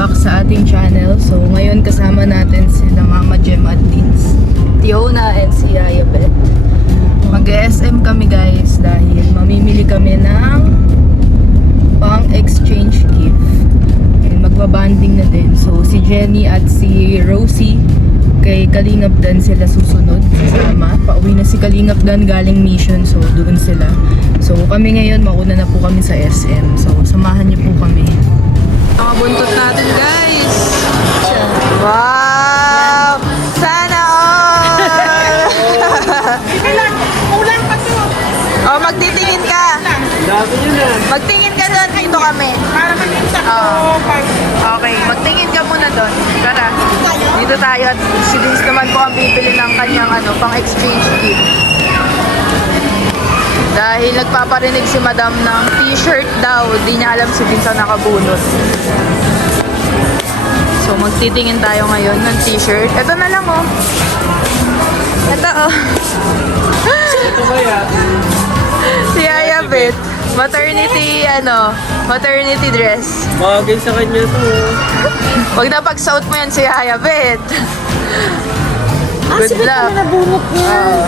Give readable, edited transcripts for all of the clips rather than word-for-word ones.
back sa ating channel. So ngayon kasama natin sila Mama Jem at Lins, Tiona and si Yaya Beth. Mag-SM kami guys dahil mamimili kami ng pang exchange gift. And magbabanding na din. So si Jenny at si Rosie kay Kalingap Dan sila susunod kasama. Pauwi na si Kalingap Dan galing mission, so doon sila. So kami ngayon mauna na po kami sa SM. So samahan niyo po kami. Mga buntot natin guys. Wow! Sana all! Ulan pa to. Oh, magtitingin ka. Magtingin ka doon. Dito kami. Para mag-insak ko. Okay, magtingin ka muna doon. Tara. Dito tayo at si Lins naman po ang bibili ng kanyang pang exchange gift. Dahil nagpaparinig si Madam ng t-shirt daw. Di niya alam si Lins ang nakabunot. So magtitingin tayo ngayon ng t-shirt. Ito na lang oh. Ito oh. Ito ba yan? Si Yaya Beth. Maternity dress. Bagay sa kanya to. Huwag na pagsuot mo yan si Yaya Beth. Good Sige luck. kami nabunot niya.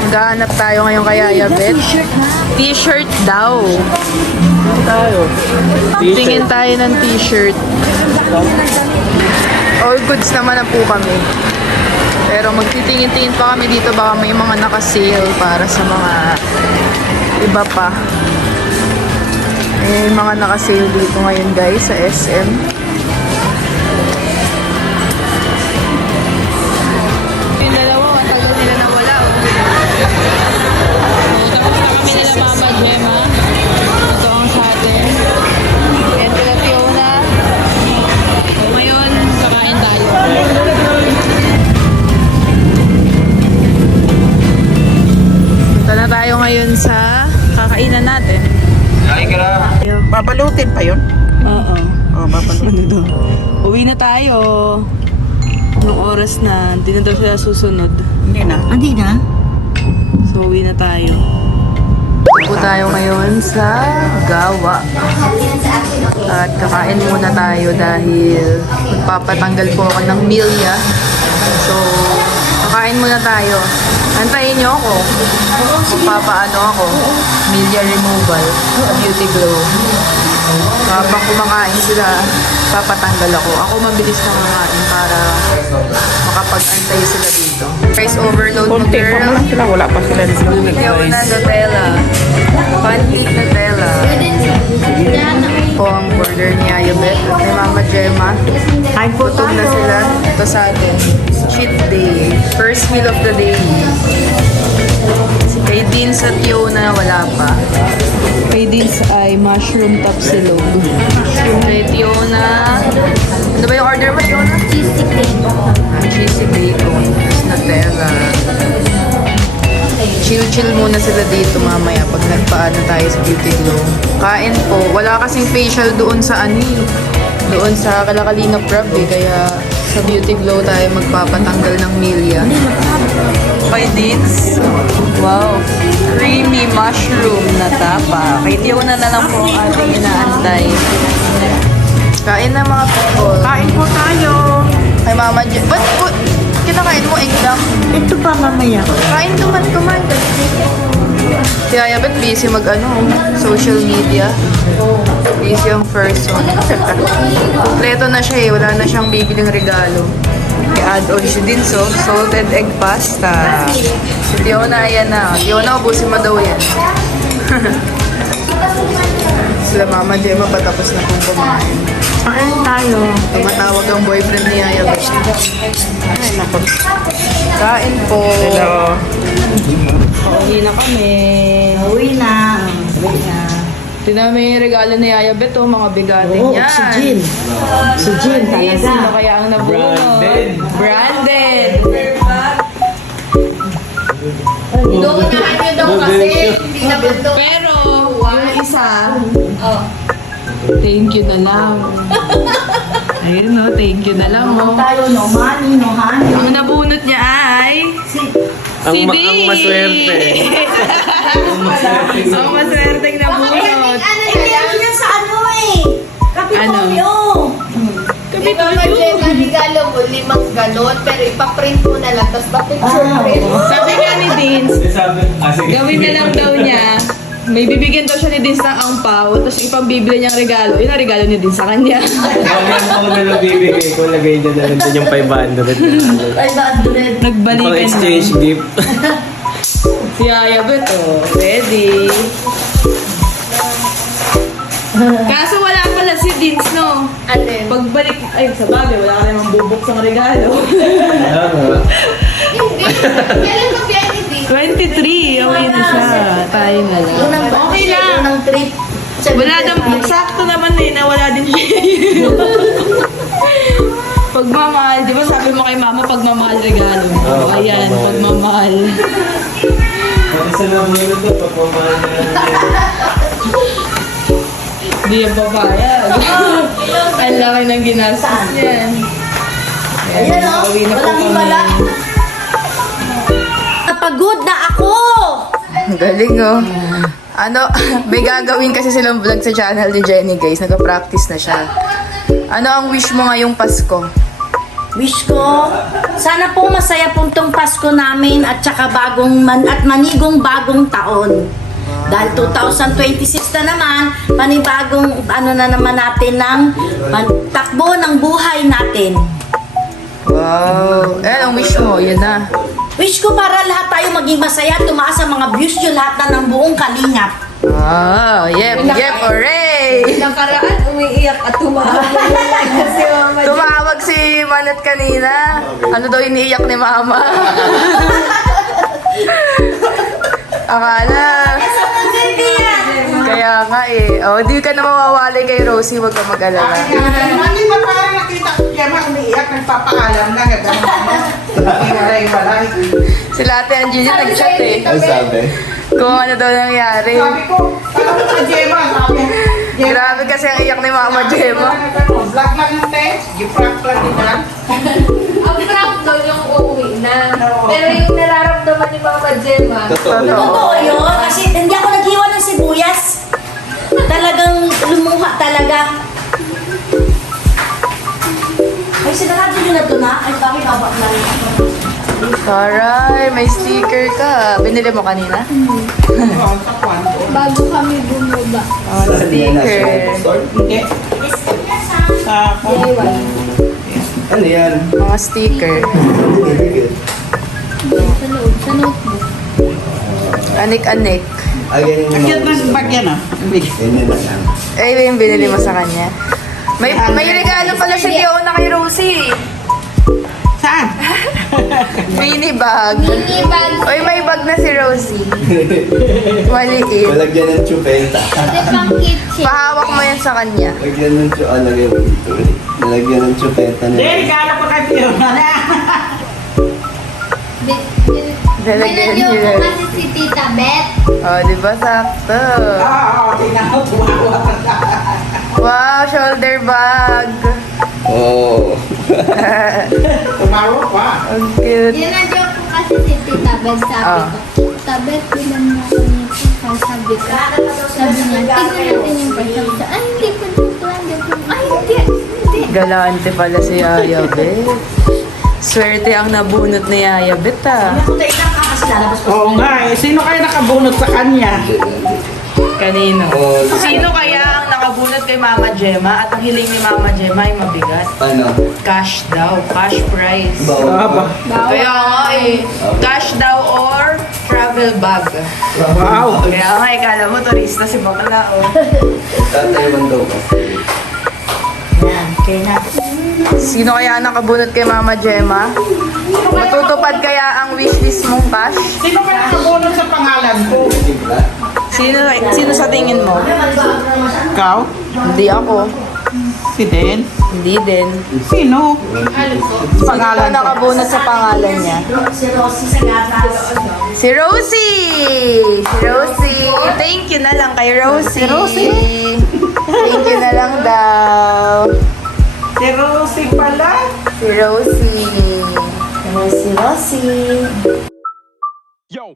Maghahanap tayo ngayon kay Yaya Beth. T-shirt ha? T-shirt daw. Ano tayo? Tingin tayo ng t-shirt. All goods naman na po kami. Pero magtitingin-tingin pa kami dito, baka may mga naka-sale para sa mga iba pa. May mga naka-sale dito ngayon guys sa SM. Yung dalawa, matagal nila nawala. Tapos na kami nila Mama Gemma. Ito ang sa atin. Yan sila Tiona. So ngayon, kakain tayo. Punta na tayo ngayon sa kakainan natin. Kain ka na. Babalutin pa yun? Oo. Oo, babalutin. Uwi na tayo. Anong oras na? Hindi na daw sila susunod. Hindi na. Hindi na? So, uwi na tayo. Po tayo ngayon sa Gawa. At kakain muna tayo dahil magpapatanggal po ako ng milya. So, kakain muna tayo. Antayin niyo ako. Magpapaano ako. Milya removal. Beauty glow. Habang kumakain sila, papatanggal ako. Ako mabilis na kumakain para makapag-antay sila dito. Rice overload mo, Konti pa girl. mo lang sila. Wala pa sila sa Ikaw na Nutella. Pancake Nutella. Po ang order ni Yaya Beth at ni Mama Gemma. Ay po Gutom na sila. Ito sa atin. Cheat day. First meal of the day. Si kay Deans at Tiona wala pa. Kay Deans ay mushroom tapsilog. Kay Tiona, ano ba yung order mo, Tiona? Cheesy bacon. Cheesy bacon. Tapos Nutella. Chill-chill muna sila dito mamaya pag nagpaano tayo sa Beauty Glow. Kain po. Wala kasing facial doon sa doon sa Kalakalinga Prab kaya sa Beauty Glow tayo magpapatanggal ng milya. Kay Deans. Wow. Creamy mushroom na tapa. Kay Tiona na lang po ang ating inaantay. Kain na mga people. Kain po tayo. Kay Mama Jem. Ba't po? Kinakain mo egg lang? Ito pa mamaya. Kain kuman. Si Yaya Beth busy social media. Busy ang person. Kompleto na siya eh. Wala na siyang bibiling regalo. May add-on siya din salted egg pasta. Si Tiona, ayan na. Tiona, ubusin mo daw yan. Sila Mama Gemma patapos na kong kumain. Kain tayo. Tumatawag ang boyfriend ni Yaya Beth. Ay, naku. Kain po. Hello. Pauwi na kami. Uwi na. Tingnan mo yung regalo ni Yaya Beth, mga bigate Oo, niyan. si Jean. Si Jean Yes, sino talaga. kaya ang nabunod? Branded! Doon na kayo daw kasi, hindi na bundok. Pero, yung isa, thank you na lang. Ayun no, thank you na lang mo. Tayo, no money, no honey. Ang nabunot niya ay... Ang maswerte. Ang maswerteng nabunot. Ano niya yan? Yan sa ano eh. Ano? Di ba Jem, ang regalo mo, 5 galon, pero ipaprint mo na lang, tapos pa-picture print. Sabi nga ni Dins, Sabi, sige. gawin na lang daw niya. May bibigyan daw siya ni Dins ng angpaw, tapos ipambibili niyang regalo. Yun ang regalo ni Dins sa kanya. Mamaya ako na lang bibigay ko, lagay niya na lang dun yung 500. Ay, ba, Pang Nagbalikan exchange gift. Si Ayabet, oh. Ready. Kaso wala pala si Dins, no? Alin? Pagbalik, ay sa bagay, wala ka namang bubuksang regalo. Hindi. Kailan ka biyahe ni Dee? 23, away na siya. Tayo na lang. Okay lang. Unang trip. Wala naman, sakto naman eh, nawala din siya. Pagmamahal, di ba sabi mo kay mama, pagmamahal regalo mo. Oo, Ayan, pagmamahal. pagmamahal. Pati sa namulo to, pagpapahal na Hindi yung papayag. Ang laki ng ginastos niyan. Ayan, oh. Pauwi na po Walang kami. himala. Napagod na ako! Galing oh. Ano, may gagawin kasi silang vlog sa channel ni Jenny guys. Nag-practice na siya. Ano ang wish mo ngayong Pasko? Wish ko, sana po masaya po itong Pasko namin at saka manigong bagong taon. Dahil 2026 na naman, panibagong ano na naman natin ng takbo ng buhay natin. Wow. Eh, ang wish mo, yun na. Wish ko para lahat tayo maging masaya, tumaas ang mga views nyo lahat na ng buong kalingap. Ah, yep, hooray! Nakaraan, umiiyak at tumawag si Mama Jem. Tumawag si Manat kanina. Ano daw iniiyak ni Mama? Akala. Kaya nga eh. Oh, di ka na mawawali kay Rosie, wag ka mag-alala. Hindi ba parang nakita ko kaya umiiyak, nagpapaalam na gano'n. Iwalay-walay. Sila Ate Angie nag-chat eh. Ang sabi? Kung ano daw nangyari. Sabi ko, alam mo na Gemma, sabi. Grabe kasi ang iyak ni Mama Gemma. Vlog lang yung text, giprank lang din yan. Ang prank daw yung uuwi na. Pero yung nararamdaman ni Mama Jem, Totoo yun. Totoo yun, kasi hindi ako naghiwa ng sibuyas. Talagang lumuha talaga. Ay, sinarado nyo na ito na? Ay, bakit babak na rin ako? Taray, may sticker ka. Binili mo kanina? Oo, sa kwanto. bago kami bumaba. Oh, sticker. Hindi. Sa DIY. Ano yan? Mga sticker. Sa loob, sa notebook. Anik-anik. Akyat na bag yan ah. Eh, yung binili mo sa kanya. May regalo pala si Fiona kay Rosie. Saan? Mini bag. Mini bag. Oy, may bag na si Rosie. Maliit. Malagyan ng chupeta. Ito pang kitchen. Pahawak mo yan sa kanya. Lagyan ng lagyan mo dito. Nalagyan ng chupeta na. Hindi, regalo ko kay Fiona na. Lalagyan Binagyo niya. ko kasi si Tita Beth. Oh, di ba sakto? Oo, tingnan ko, tumawa ka. Wow, shoulder bag. Oo. Tumawa pa. Ang cute. Binagyo ko kasi si Tita Beth. Sabi ko, Tita Beth, bilang mo ako nito. Sabi ko, sabi niya, tignan natin yung price. Sabi ko, ay, hindi ko dito. Ay, hindi. Galante pala si Yaya Bet. Swerte ang nabunot ni Yaya Bet ah. Ako tayo lang ka kasi lalabas ko. Oo nga eh. Sino kaya nakabunot sa kanya? Kanino? Oh, Sino kaya ang nakabunot kay Mama Gemma at ang hiling ni Mama Gemma ay mabigat? ano? Cash daw, cash prize. Aba. Kaya nga eh, cash daw or travel bag. Wow. Kaya nga, ikala mo turista si Bakla oh. Tataywan daw kasi. Yan, kaya na. Sino kaya ang nakabunot kay Mama Gemma? Matutupad kaya ang wishlist mong cash? Sino kaya nakabunot sa pangalan ko? Sino sa tingin mo? Ikaw? Hindi ako. Si Den? Hindi din. Sino? Sino Pangalan ang nakabunot sa pangalan niya? Si Rosie sa gatas. Si Rosie! Si Rosie! Thank you na lang kay Rosie. Thank you na lang daw. Si Rosie pala? Si Rosie. Si Rosie. Yo,